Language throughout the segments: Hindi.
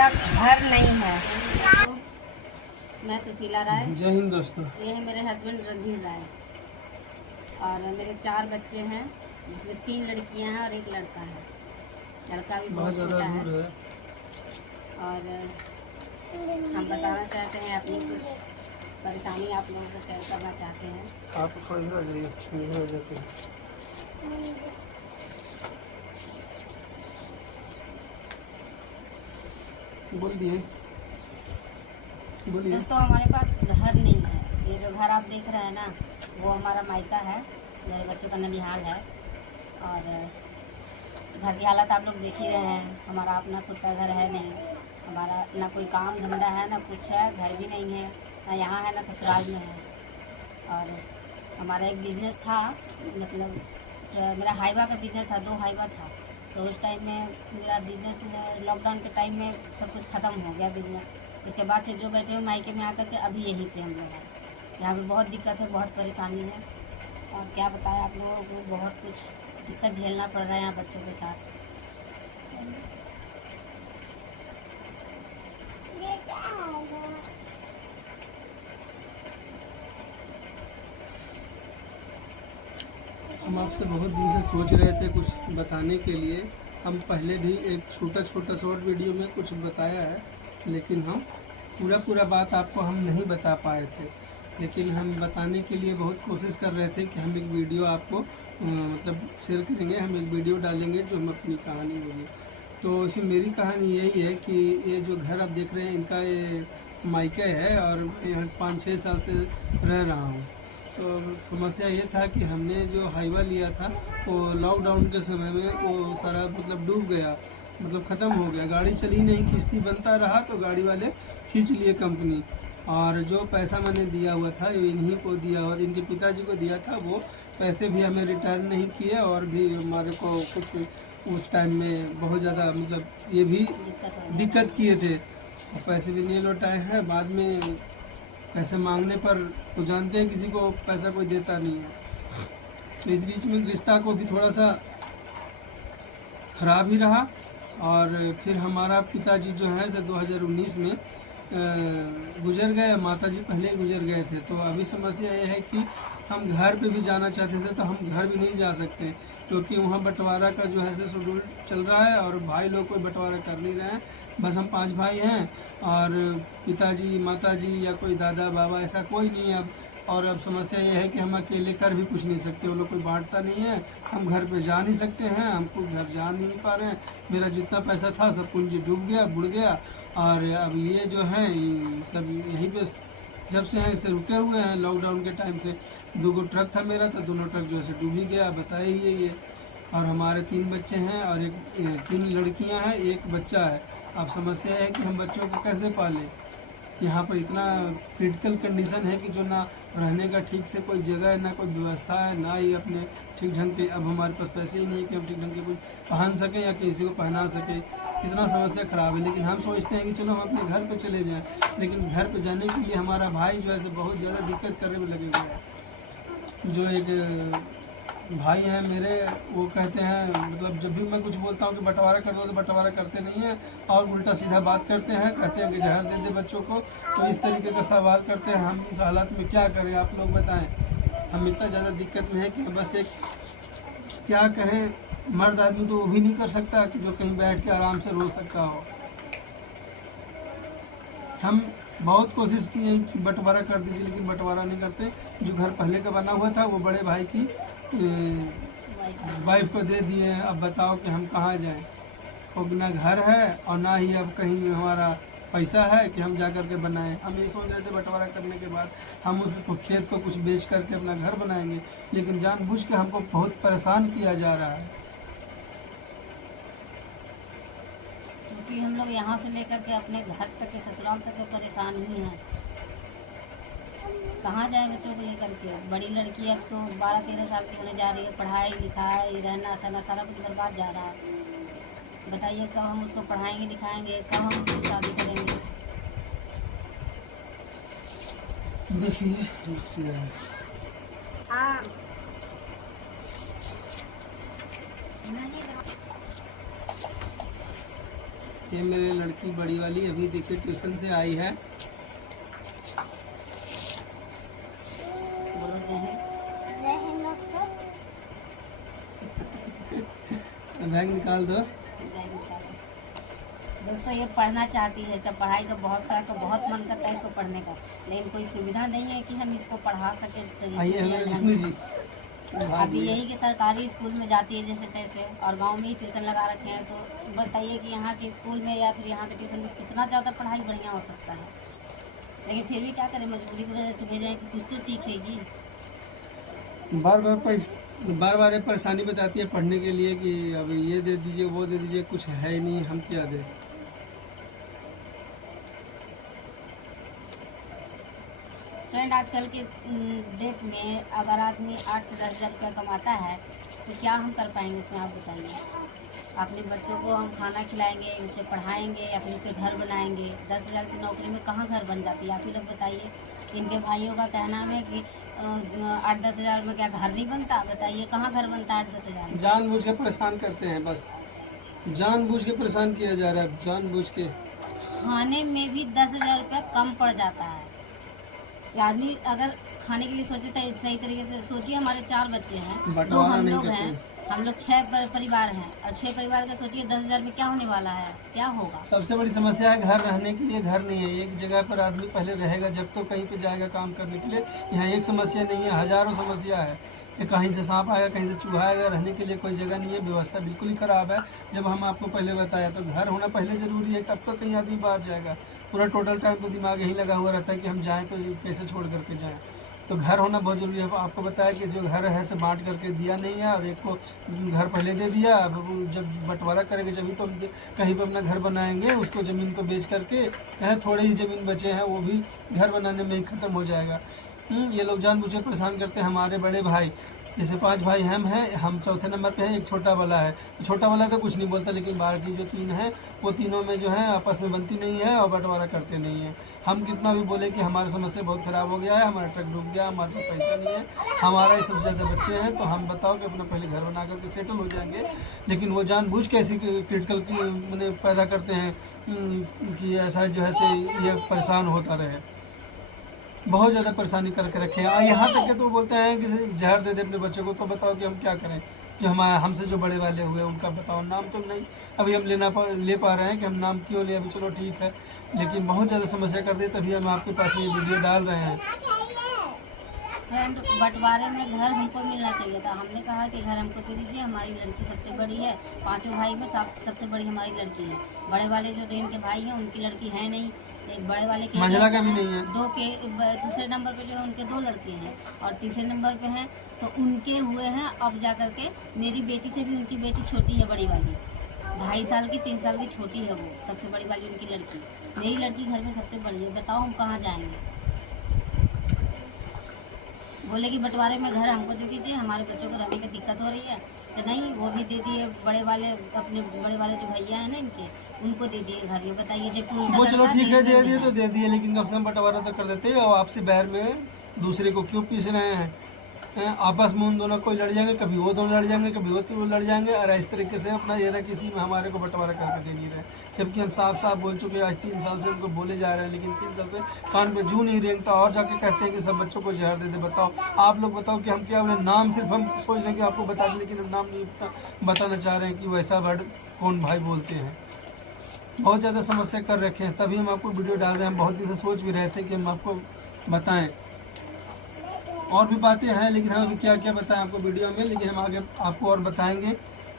मेरा घर नहीं है। तो मैं सुशीला राय। जय हिंद दोस्तों। ये है मेरे हस्बैंड रणधीर राय और मेरे 4 बच्चे हैं, जिसमें 3 लड़कियां हैं और 1 लड़का है। लड़का भी बहुत छोटा है। और हम बताना चाहते हैं अपनी कुछ परेशानी आप लोगों से शेयर करना चाहते हैं। आप थोड़ा इधर आ जाइए, इधर आ जाते हैं। बोल दिए, बोलिए। दोस्तों, हमारे पास घर नहीं है। ये जो घर आप देख रहे हैं ना, वो हमारा मायका है, मेरे बच्चों का ननिहाल है। और घर की हालत आप लोग देख ही रहे हैं। हमारा अपना खुद का घर है नहीं, हमारा ना कोई काम धंधा है, ना कुछ है, घर भी नहीं है, ना यहाँ है ना ससुराल में है। और हमारा एक बिज़नेस था, मतलब मेरा हाइवा का बिज़नेस था, 2 हाइवा था। तो उस टाइम में मेरा बिज़नेस लॉकडाउन के टाइम में सब कुछ ख़त्म हो गया बिज़नेस। उसके बाद से जो बैठे हुए मायके में आकर के अभी यहीं पे हम लोग हैं। यहाँ पे बहुत दिक्कत है, बहुत परेशानी है। और क्या बताएं आप लोगों को, बहुत कुछ दिक्कत झेलना पड़ रहा है यहाँ बच्चों के साथ। हम आपसे बहुत दिन से सोच रहे थे कुछ बताने के लिए। हम पहले भी एक छोटा शॉर्ट वीडियो में कुछ बताया है, लेकिन हम पूरा बात आपको हम नहीं बता पाए थे। लेकिन हम बताने के लिए बहुत कोशिश कर रहे थे कि हम एक वीडियो आपको मतलब शेयर करेंगे, हम एक वीडियो डालेंगे जो हम अपनी कहानी होगी। तो इसमें मेरी कहानी यही है कि ये जो घर आप देख रहे हैं, इनका ये मायका है और यहाँ 5-6 साल से रह रहा हूँ। तो समस्या ये था कि हमने जो हाईवा लिया था वो लॉकडाउन के समय में वो सारा मतलब डूब गया, मतलब ख़त्म हो गया। गाड़ी चली नहीं, किस्ती बनता रहा तो गाड़ी वाले खींच लिए कंपनी। और जो पैसा मैंने दिया हुआ था इन्हीं को दिया हुआ, इनके पिताजी को दिया था, वो पैसे भी हमें रिटर्न नहीं किए। और भी हमारे को कुछ उस टाइम में बहुत ज़्यादा मतलब ये भी दिक्कत किए थे, और पैसे भी नहीं लौटाए हैं। बाद में पैसे मांगने पर तो जानते हैं किसी को पैसा कोई देता नहीं है। तो इस बीच में रिश्ता को भी थोड़ा सा खराब ही रहा। और फिर हमारा पिताजी जो है से 2019 में गुजर गए, माताजी पहले ही गुजर गए थे। तो अभी समस्या ये है कि हम घर पे भी जाना चाहते थे तो हम घर भी नहीं जा सकते, क्योंकि वहाँ बंटवारा का जो है से शेड्यूल चल रहा है और भाई लोग कोई बंटवारा कर नहीं रहे हैं। बस हम 5 भाई हैं और पिताजी माताजी या कोई दादा बाबा ऐसा कोई नहीं है अब। और अब समस्या ये है कि हम अकेले कर भी कुछ नहीं सकते, वो लोग कोई बांटता नहीं है। हम घर पे जा नहीं सकते हैं, हमको घर जा नहीं पा रहे हैं। मेरा जितना पैसा था सब पूंजी डूब गया, बुड़ गया। और अब ये जो है मतलब यहीं पे जब से हैं इसे रुके हुए हैं। लॉकडाउन के टाइम से 2 ट्रक था मेरा, तो दोनों ट्रक जो है डूब ही गया, बताया ही है ये। और हमारे 3 बच्चे हैं और 3 लड़कियां हैं, 1 बच्चा है। अब समस्या है कि हम बच्चों को कैसे पालें। यहाँ पर इतना क्रिटिकल कंडीशन है कि जो ना रहने का ठीक से कोई जगह है, ना कोई व्यवस्था है, ना ही अपने ठीक ढंग के अब हमारे पास पैसे ही नहीं है कि हम ठीक ढंग के कुछ पहन सकें या किसी को पहना सकें। इतना समस्या ख़राब है। लेकिन हम सोचते हैं कि चलो हम अपने घर पे चले जाएं, लेकिन घर पे जाने के लिए हमारा भाई जो है से बहुत ज़्यादा दिक्कत करने में लगे हुए हैं। जो एक भाई हैं मेरे, वो कहते हैं मतलब जब भी मैं कुछ बोलता हूँ कि बंटवारा कर दो तो बंटवारा करते नहीं हैं, और उल्टा सीधा बात करते हैं, कहते हैं कि जहर दे दे बच्चों को। तो इस तरीके का सवाल करते हैं। हम इस हालत में क्या करें, आप लोग बताएं। हम इतना ज़्यादा दिक्कत में है कि बस एक क्या कहें, मर्द आदमी तो वो भी नहीं कर सकता कि जो कहीं बैठ के आराम से रो सकता हो। हम बहुत कोशिश की है कि बंटवारा कर दीजिए, लेकिन बंटवारा नहीं करते। जो घर पहले का बना हुआ था वो बड़े भाई की वाइफ को दे दिए हैं। अब बताओ कि हम कहाँ जाएं। अब ना घर है और ना ही अब कहीं हमारा पैसा है कि हम जा कर के बनाएं। हम ये सोच रहे थे बंटवारा करने के बाद हम उस खेत को कुछ बेच करके अपना घर बनाएंगे, लेकिन जानबूझ के हमको बहुत परेशान किया जा रहा है। क्योंकि हम लोग यहाँ से लेकर के अपने घर तक के ससुराल तक के परेशान ही हैं। कहाँ जाए बच्चों को लेकर के। बड़ी लड़की अब तो 12-13 साल की होने जा रही है। पढ़ाई लिखाई रहना सहना सारा कुछ बर्बाद जा रहा है। बताइए कब हम उसको पढ़ाएंगे लिखाएंगे, कब हम उसकी शादी करेंगे। देखिए हाँ, ये मेरी लड़की बड़ी वाली अभी देखिए ट्यूशन से आई है। बोलो जय हिंद। बैग निकाल दो। दोस्तों ये पढ़ना चाहती है, इसका पढ़ाई का बहुत मन करता है इसको पढ़ने का, लेकिन कोई सुविधा नहीं है कि हम इसको पढ़ा सकें आइए तरीके से हमारे या विष्णु ढंग जी। से। अभी यही कि सरकारी स्कूल में जाती है जैसे तैसे, और गांव में ही ट्यूशन लगा रखे हैं। तो बताइए कि यहाँ के स्कूल में या फिर यहाँ के ट्यूशन में कितना ज़्यादा पढ़ाई बढ़िया हो सकता है, लेकिन फिर भी क्या करें, मजबूरी की वजह से भेजें कि कुछ तो सीखेगी। बार बार ये परेशानी बताती है पढ़ने के लिए कि अब ये दे दीजिए वो दे दीजिए, कुछ है ही नहीं, हम क्या दें। फ्रेंड आजकल के डेट में अगर आदमी 8 से 10 हज़ार रुपया कमाता है तो क्या हम कर पाएंगे उसमें, आप बताइए। अपने बच्चों को हम खाना खिलाएंगे, उसे पढ़ाएंगे या फिर उसे घर बनाएंगे। 10 हज़ार की नौकरी में कहाँ घर बन जाती है, आप ही लोग बताइए। इनके भाइयों का कहना है कि 8-10 हज़ार में क्या घर नहीं बनता, बताइए कहाँ घर बनता है 8-10 हज़ार में। जानबूझ के परेशान करते हैं, बस जानबूझ के परेशान किया जा रहा है, जानबूझ के। खाने में भी 10 हज़ार रुपया कम पड़ जाता है। कि आदमी अगर खाने के लिए सोचे तो सही तरीके से सोचिए। हमारे 4 बच्चे हैं, 2 बंटवारा हम नहीं लोग करते। हैं, हम लोग 6 परिवार हैं, और 6 परिवार का सोचिए 10 हज़ार में क्या होने वाला है, क्या होगा। सबसे बड़ी समस्या है घर रहने के लिए घर नहीं है। एक जगह पर आदमी पहले रहेगा जब तो कहीं पे जाएगा काम करने के लिए। यहाँ एक समस्या नहीं है, हजारों समस्या है। ये कहीं से सांप आएगा, कहीं से चूहा आएगा, रहने के लिए कोई जगह नहीं है, व्यवस्था बिल्कुल ही ख़राब है। जब हम आपको पहले बताया तो घर होना पहले ज़रूरी है, तब तो कहीं आदमी बाहर जाएगा। पूरा टोटल टाइम तो दिमाग यही लगा हुआ रहता है कि हम जाएँ तो कैसे छोड़ करके जाएँ। तो घर होना बहुत ज़रूरी है। आपको बताया कि जो घर है से बांट करके दिया नहीं है, और एक को घर पहले दे दिया। अब जब बंटवारा करेंगे जब ही तो कहीं पर अपना घर बनाएंगे, उसको ज़मीन को बेच करके थोड़े ही ज़मीन बचे हैं वो भी घर बनाने में ही ख़त्म हो जाएगा। ये लोग जानबूझ के परेशान करते हैं। हमारे बड़े भाई जैसे 5 भाई हम चौथे नंबर पे हैं, एक छोटा वाला है। तो छोटा वाला तो कुछ नहीं बोलता, लेकिन बाकी जो 3 हैं वो तीनों में जो है आपस में बनती नहीं है और बंटवारा करते नहीं है। हम कितना भी बोले कि हमारी समस्या बहुत ख़राब हो गया है, हमारा ट्रक डूब गया, हमारे पास पैसा नहीं है, हमारा ही सबसे ज़्यादा बच्चे हैं, तो हम बताओ कि अपना पहले घर बना करके सेटल हो जाएंगे। लेकिन वो जानबूझ के ऐसी क्रिटिकल मैंने पैदा करते हैं कि ऐसा जो है से ये परेशान होता रहे। बहुत ज़्यादा परेशानी करके रखे हैं। यहाँ तक के तो बोलते हैं कि जहर दे दे अपने बच्चे को। तो बताओ कि हम क्या करें। जो हमारे हमसे जो बड़े वाले हुए उनका बताओ, नाम तो नहीं अभी हम ले पा रहे हैं कि हम नाम क्यों ले, अभी चलो ठीक है, लेकिन बहुत ज़्यादा समस्या कर दी, तभी हम आपके पास में ये वीडियो डाल रहे हैं। फ्रेंड बंटवारे में घर हमको मिलना चाहिए था। हमने कहा कि घर हमको दे दीजिए, हमारी लड़की सबसे बड़ी है, 5 भाई में सबसे बड़ी हमारी लड़की है। बड़े वाले जो इनके भाई हैं उनकी लड़की है नहीं, एक बड़े वाले के मंझला का भी नहीं है। 2 के दूसरे नंबर पे जो है उनके 2 लड़के हैं, और तीसरे नंबर पे हैं तो उनके हुए हैं। अब जा कर के मेरी बेटी से भी उनकी बेटी छोटी है, बड़ी वाली 2.5 साल की, 3 साल की छोटी है वो, सबसे बड़ी वाली उनकी लड़की। मेरी लड़की घर में सबसे बड़ी है। बताओ हम कहाँ जाएंगे। बोले कि बंटवारे में घर हमको दे दीजिए, हमारे बच्चों को रहने की दिक्कत हो रही है। तो नहीं, वो भी दे दिए बड़े वाले, अपने बड़े वाले जो भैया हैं ना इनके, उनको दे दिए घर। ये बताइए जब वो चलो ठीक है दे दिए तो दे दिए, लेकिन कम से कम बंटवारा तो कर देते हैं। और आपसे बैर में दूसरे को क्यों पीस रहे हैं। आपस में उन दोनों कोई लड़ जाएंगे, कभी वो दोनों लड़ जाएंगे, कभी वो लड़ जाएंगे, और इस तरीके से अपना ये रहा किसी में हमारे को बंटवारा करके दे नहीं रहे। जबकि हम साफ साफ बोल चुके हैं, आज 3 साल से उनको बोले जा रहे हैं, लेकिन 3 साल से कान पे जू नहीं रेंगता, और जाके कहते हैं कि सब बच्चों को जहर दे दे। बताओ आप लोग बताओ कि हम क्या उन्हें नाम सिर्फ हम सोच रहे हैं कि आपको बता दें, लेकिन हम नाम नहीं बताना चाह रहे हैं कि वैसा वर्ड कौन भाई बोलते हैं। बहुत ज़्यादा समस्या कर रखे हैं, तभी हम आपको वीडियो डाल रहे हैं। हम बहुत दिन से सोच भी रहे थे कि हम आपको बताएं। और भी बातें हैं, लेकिन हम अभी क्या क्या बताएं आपको वीडियो में, लेकिन हम आगे आपको और बताएंगे।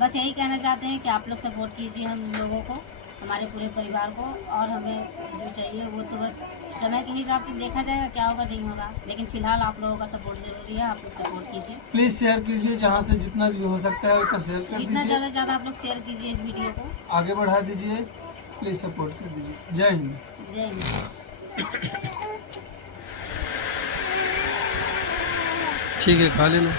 बस यही कहना चाहते हैं कि आप लोग सपोर्ट कीजिए हम लोगों को, हमारे पूरे परिवार को, और हमें जो चाहिए वो तो बस समय के हिसाब से देखा जाएगा क्या होगा नहीं होगा, लेकिन फिलहाल आप लोगों का सपोर्ट जरूरी है। आप लोग सपोर्ट कीजिए, प्लीज़ शेयर कीजिए, जहाँ से जितना भी हो सकता है उतना शेयर कर जितना दीजिए, ज़्यादा से ज़्यादा आप लोग शेयर कीजिए इस वीडियो को, आगे बढ़ा दीजिए, प्लीज़ सपोर्ट कर दीजिए। जय हिंद। जय हिंद। ठीक है, खा लेना।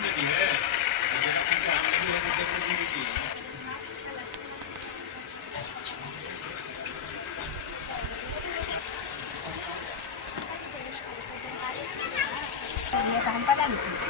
नहीं है गया था, हम पता नहीं थे।